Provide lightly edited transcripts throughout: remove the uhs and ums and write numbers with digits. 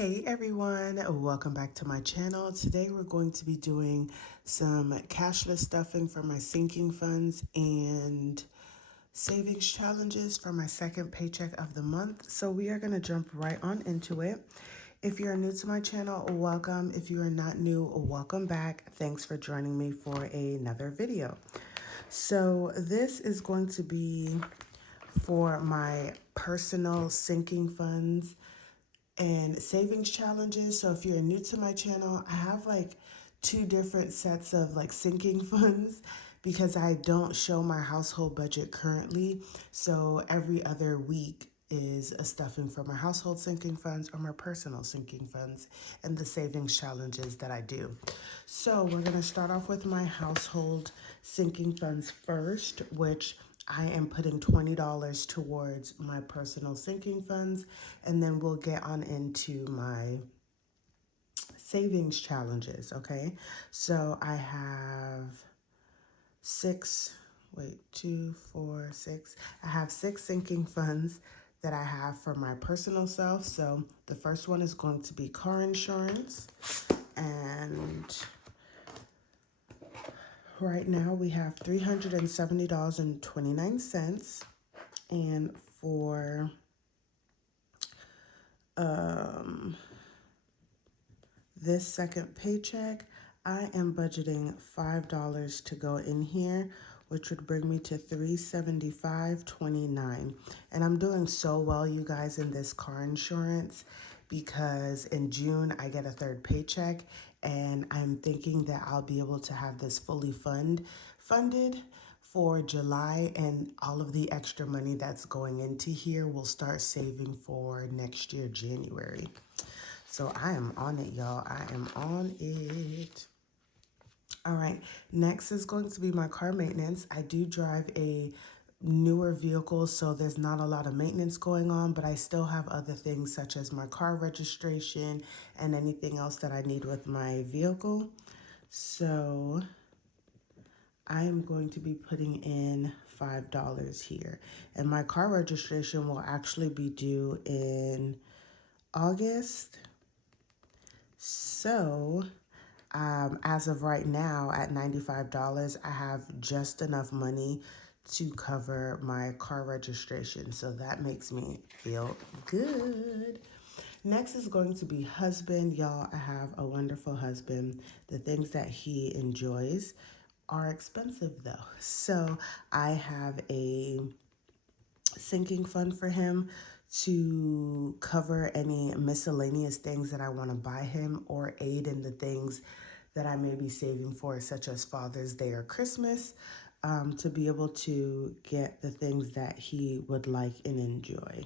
Hey everyone, welcome back to my channel. Today we're going to be doing some cashless stuffing for my sinking funds and savings challenges for my second paycheck of the month. So we are going to jump right on into it. If you're new to my channel, welcome. If you are not new, welcome back. Thanks for joining me for another video. So this is going to be for my personal sinking funds and savings challenges. So if you're new to my channel, I have like two different sets of like sinking funds because I don't show my household budget currently. So every other week is a stuffing for my household sinking funds or my personal sinking funds and the savings challenges that I do. So we're going to start off with my household sinking funds first, which I am putting $20 towards my personal sinking funds, and then we'll get on into my savings challenges, okay? So I have I have six sinking funds that I have for my personal self. So the first one is going to be car insurance, and right now we have $370.29, and for this second paycheck, I am budgeting $5 to go in here, which would bring me to $375.29. And I'm doing so well, you guys, in this car insurance because in June I get a third paycheck, and I'm thinking that I'll be able to have this fully funded for July, and all of the extra money that's going into here will start saving for next year, January. So I am on it, y'all. I am on it. All right, next is going to be my car maintenance. I do drive a newer vehicle, so there's not a lot of maintenance going on, but I still have other things such as my car registration and anything else that I need with my vehicle. So I am going to be putting in $5 here. And my car registration will actually be due in August. So as of right now, at $95, I have just enough money to cover my car registration. So that makes me feel good. Next is going to be husband. Y'all, I have a wonderful husband. The things that he enjoys are expensive though. So I have a sinking fund for him to cover any miscellaneous things that I want to buy him or aid in the things that I may be saving for, such as Father's Day or Christmas, to be able to get the things that he would like and enjoy.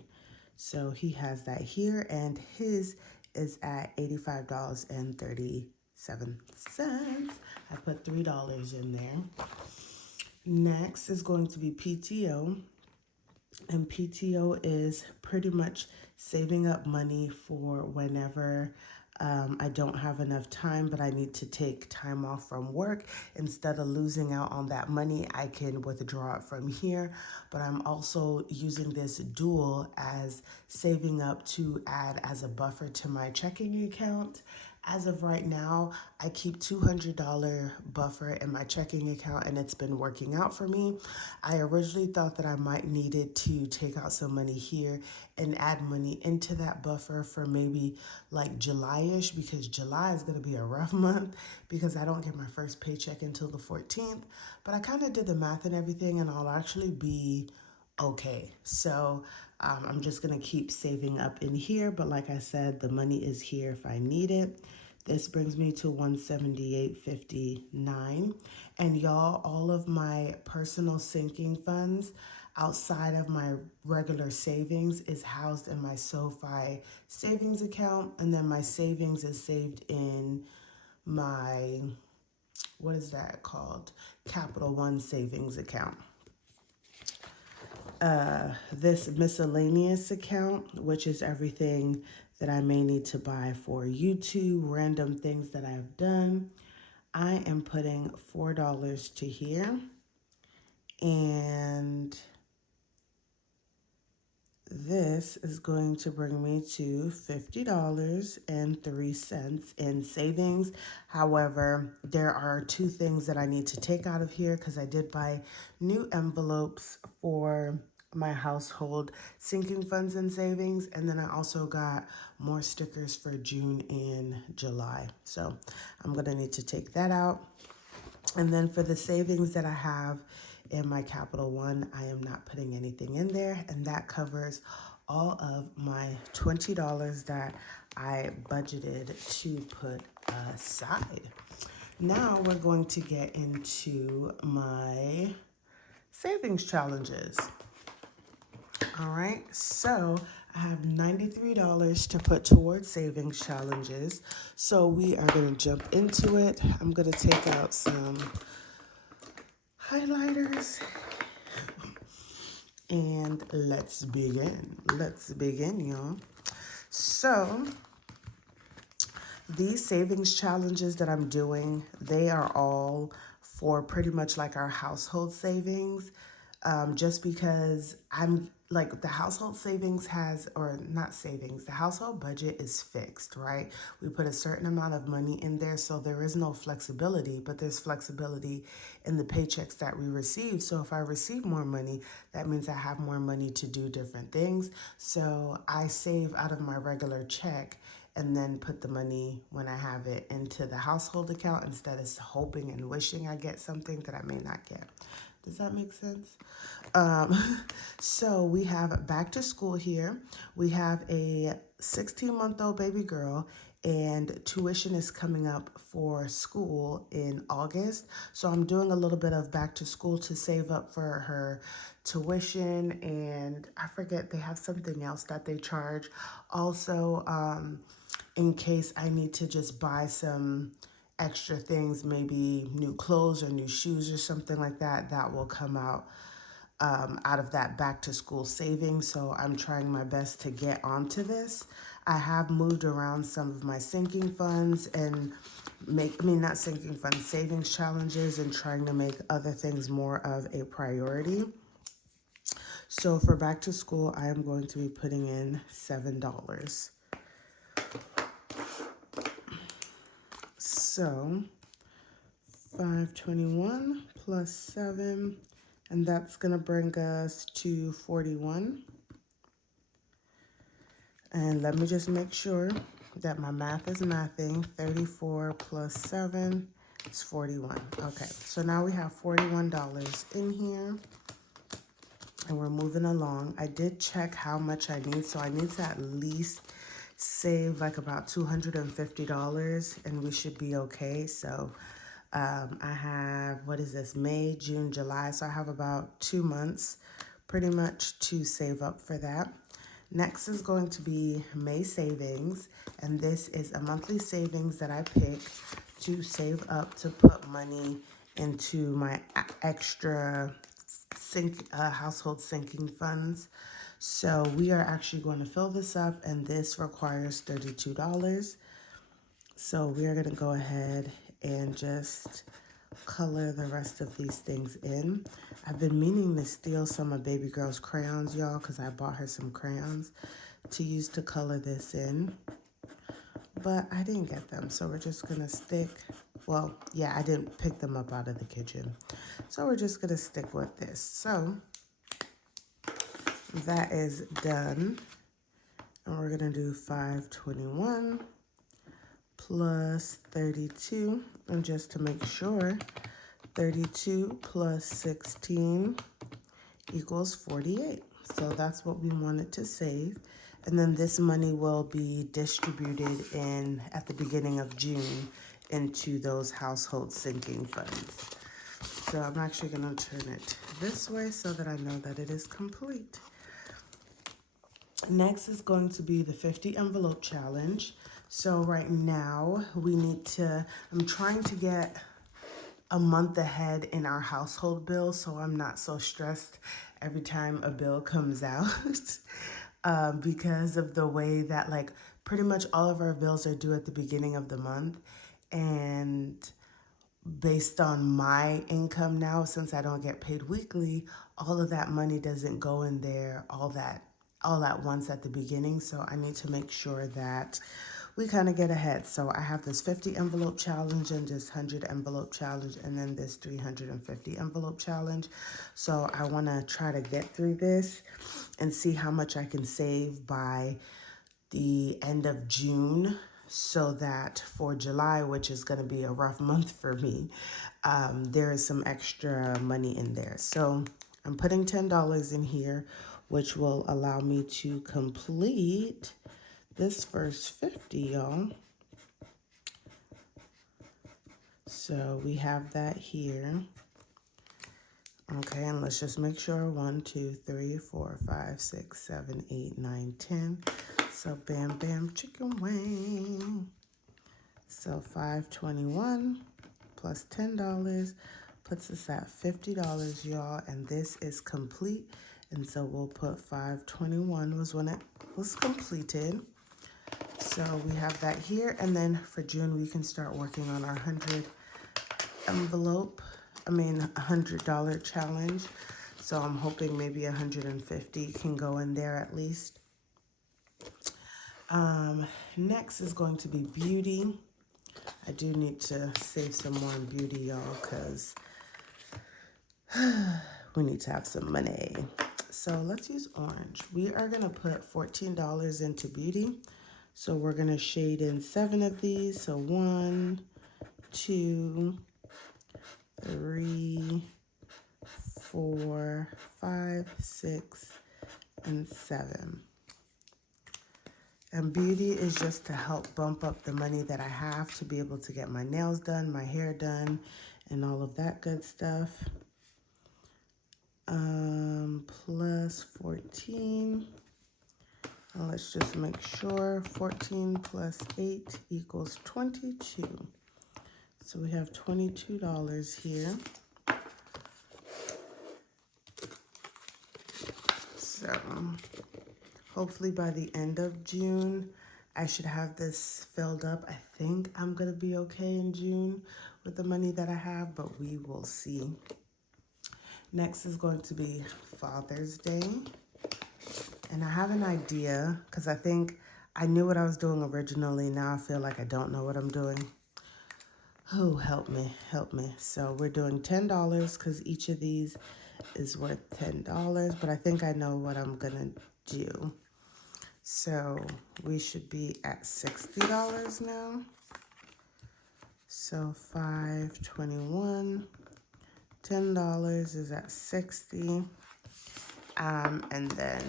So he has that here, and his is at $85.37. I put $3 in there. Next is going to be PTO. And PTO is pretty much saving up money for whenever I don't have enough time, but I need to take time off from work. Instead of losing out on that money, I can withdraw it from here. But I'm also using this dual as saving up to add as a buffer to my checking account. As of right now, I keep $200 buffer in my checking account, and it's been working out for me. I originally thought that I might needed to take out some money here and add money into that buffer for maybe like July-ish, because July is going to be a rough month because I don't get my first paycheck until the 14th. But I kind of did the math and everything, and I'll actually be okay. So I'm just going to keep saving up in here. But like I said, the money is here if I need it. This brings me to $178.59. And y'all, all of my personal sinking funds outside of my regular savings is housed in my SoFi savings account. And then my savings is saved in my, what is that called? Capital One savings account. This miscellaneous account, which is everything that I may need to buy for YouTube, random things that I've done, I am putting $4 to here. And this is going to bring me to $50.03 in savings. However, there are two things that I need to take out of here because I did buy new envelopes for my household sinking funds and savings, and then I also got more stickers for June and July. So I'm gonna need to take that out. And then for the savings that I have in my Capital One, I am not putting anything in there, and that covers all of my $20 that I budgeted to put aside. Now we're going to get into my savings challenges. All right, so I have $93 to put towards savings challenges. So we are going to jump into it. I'm going to take out some highlighters and let's begin. Let's begin, y'all. So these savings challenges that I'm doing, they are all for pretty much like our household savings. Just because I'm like the household savings has, or not savings, the household budget is fixed, right? We put a certain amount of money in there, so there is no flexibility, but there's flexibility in the paychecks that we receive. So if I receive more money, that means I have more money to do different things. So I save out of my regular check and then put the money when I have it into the household account instead of hoping and wishing I get something that I may not get. Does that make sense? So we have back to school here. We have a 16-month-old baby girl, and tuition is coming up for school in August. So I'm doing a little bit of back to school to save up for her tuition, and I forget, they have something else that they charge. Also, in case I need to just buy some extra things, maybe new clothes or new shoes or something like that, that will come out of that back to school savings. So I'm trying my best to get onto this. I have moved around some of my sinking funds and not sinking funds, savings challenges, and trying to make other things more of a priority. So for back to school, I am going to be putting in $7. So 521 plus 7, and that's going to bring us to 41. And let me just make sure that my math is mathing. 34 plus 7 is 41. Okay, so now we have $41 in here, and we're moving along. I did check how much I need, so I need to at least save like about $250, and we should be okay. So I have, what is this, May, June, July. So I have about 2 months pretty much to save up for that. Next is going to be May savings, and this is a monthly savings that I pick to save up to put money into my extra household sinking funds. So we are actually going to fill this up, and this requires $32. So we are going to go ahead and just color the rest of these things in. I've been meaning to steal some of baby girl's crayons, y'all, because I bought her some crayons to use to color this in, but I didn't get them. So we're just going to stick, well, yeah, I didn't pick them up out of the kitchen. So we're just going to stick with this. So that is done. And we're going to do 521 plus 32, and just to make sure, 32 plus 16 equals 48. So that's what we wanted to save. And then this money will be distributed in at the beginning of June into those household sinking funds. So I'm actually going to turn it this way so that I know that it is complete. Next is going to be the 50 envelope challenge. So right now I'm trying to get a month ahead in our household bill, so I'm not so stressed every time a bill comes out because of the way that like pretty much all of our bills are due at the beginning of the month. And based on my income now, since I don't get paid weekly, all of that money doesn't go in there, all that all at once at the beginning. So I need to make sure that we kind of get ahead. So I have this 50 envelope challenge and this 100 envelope challenge and then this 350 envelope challenge. So I want to try to get through this and see how much I can save by the end of June, so that for July, which is going to be a rough month for me, there is some extra money in there. So I'm putting $10 in here, which will allow me to complete this first 50, y'all. So we have that here. Okay, and let's just make sure 1, 2, 3, 4, 5, 6, 7, 8, 9, 10. So bam, bam, chicken wing. So $5.21 plus $10 puts us at $50, y'all, and this is complete. And so we'll put $5.21 was when it was completed. So we have that here, and then for June we can start working on our $100 challenge. So I'm hoping maybe 150 can go in there at least. Next is going to be beauty. I do need to save some more in beauty, y'all, because we need to have some money. So let's use orange. We are going to put $14 into beauty. So we're going to shade in 7 of these. So 1, 2, 3, 4, 5, 6, and 7. And beauty is just to help bump up the money that I have to be able to get my nails done, my hair done, and all of that good stuff. Plus 14. And let's just make sure 14 plus 8 equals 22. So we have $22 here. So hopefully by the end of June, I should have this filled up. I think I'm going to be okay in June with the money that I have, but we will see. Next is going to be Father's Day. And I have an idea, because I think I knew what I was doing originally. Now I feel like I don't know what I'm doing. Oh, help me, help me. So we're doing $10 because each of these is worth $10. But I think I know what I'm going to do. So we should be at $60 now. So $5.21. $10 is at 60. And then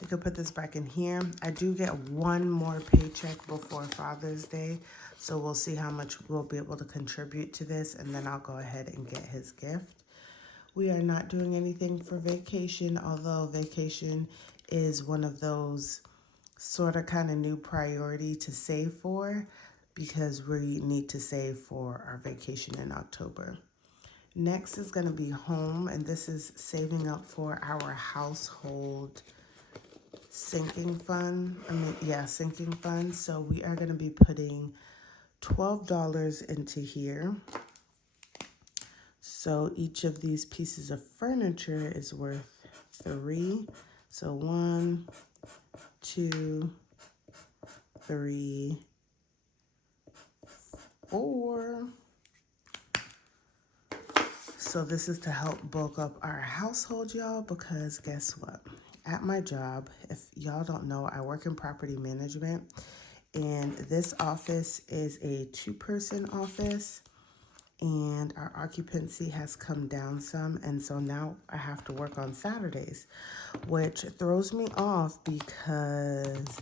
we could put this back in here. I do get one more paycheck before Father's Day, so we'll see how much we'll be able to contribute to this, and then I'll go ahead and get his gift. We are not doing anything for vacation, although vacation is one of those sort of kind of new priority to save for, because we need to save for our vacation in October. Next is going to be home, and this is saving up for our household sinking fund. Sinking fund. So we are going to be putting $12 into here. So each of these pieces of furniture is worth 3. So 1, 2, 3, 4. So this is to help bulk up our household, y'all, because guess what? At my job, if y'all don't know, I work in property management, and this office is a 2-person office, and our occupancy has come down some, and so now I have to work on Saturdays, which throws me off because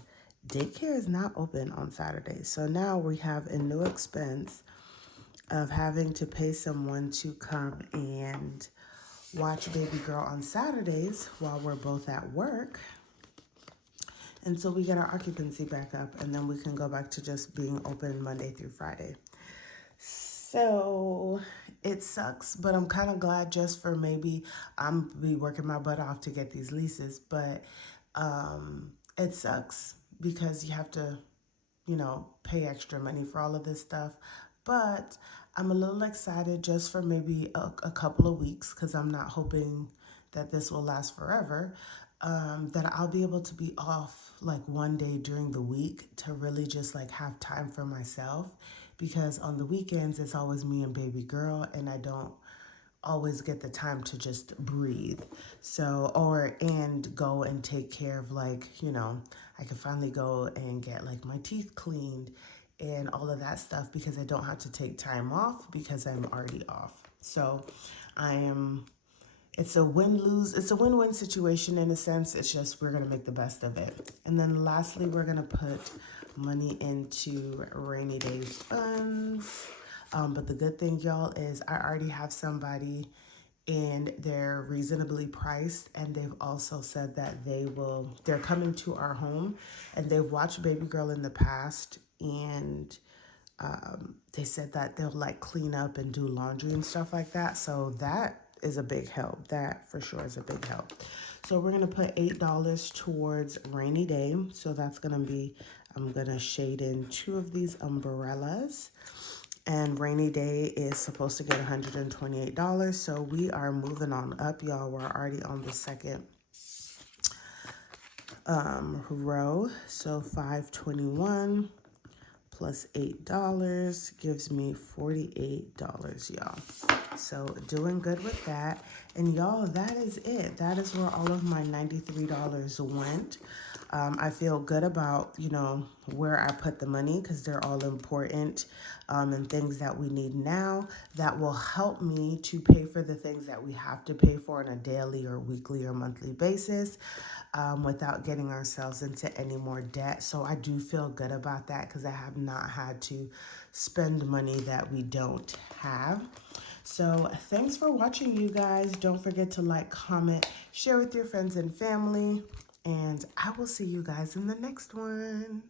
daycare is not open on Saturdays. So now we have a new expense of having to pay someone to come and watch baby girl on Saturdays while we're both at work. And so we get our occupancy back up, and then we can go back to just being open Monday through Friday. So it sucks, but I'm kind of glad just for maybe I'm be working my butt off to get these leases, but it sucks because you have to, pay extra money for all of this stuff. But I'm a little excited just for maybe a couple of weeks, because I'm not hoping that this will last forever. that I'll be able to be off like one day during the week to really just like have time for myself, because on the weekends it's always me and baby girl, and I don't always get the time to just breathe. So, and go and take care of, like, I can finally go and get like my teeth cleaned and all of that stuff, because I don't have to take time off because I'm already off. So it's a win-win situation in a sense. It's just we're going to make the best of it. And then lastly, we're going to put money into rainy day funds. But the good thing, y'all, is I already have somebody and they're reasonably priced, and they've also said that they're coming to our home, and they've watched baby girl in the past, and they said that they'll like clean up and do laundry and stuff like that. So that is a big help. That for sure is a big help. So we're going to put $8 towards rainy day. So that's going to be, I'm going to shade in 2 of these umbrellas. And rainy day is supposed to get $128. So we are moving on up, y'all. We're already on the second row. So $521 plus $8 gives me $48, y'all. So doing good with that. And y'all, that is it. That is where all of my $93 went. I feel good about, where I put the money, because they're all important and things that we need now that will help me to pay for the things that we have to pay for on a daily or weekly or monthly basis, without getting ourselves into any more debt. So I do feel good about that, because I have not had to spend money that we don't have. So thanks for watching, you guys. Don't forget to like, comment, share with your friends and family. And I will see you guys in the next one.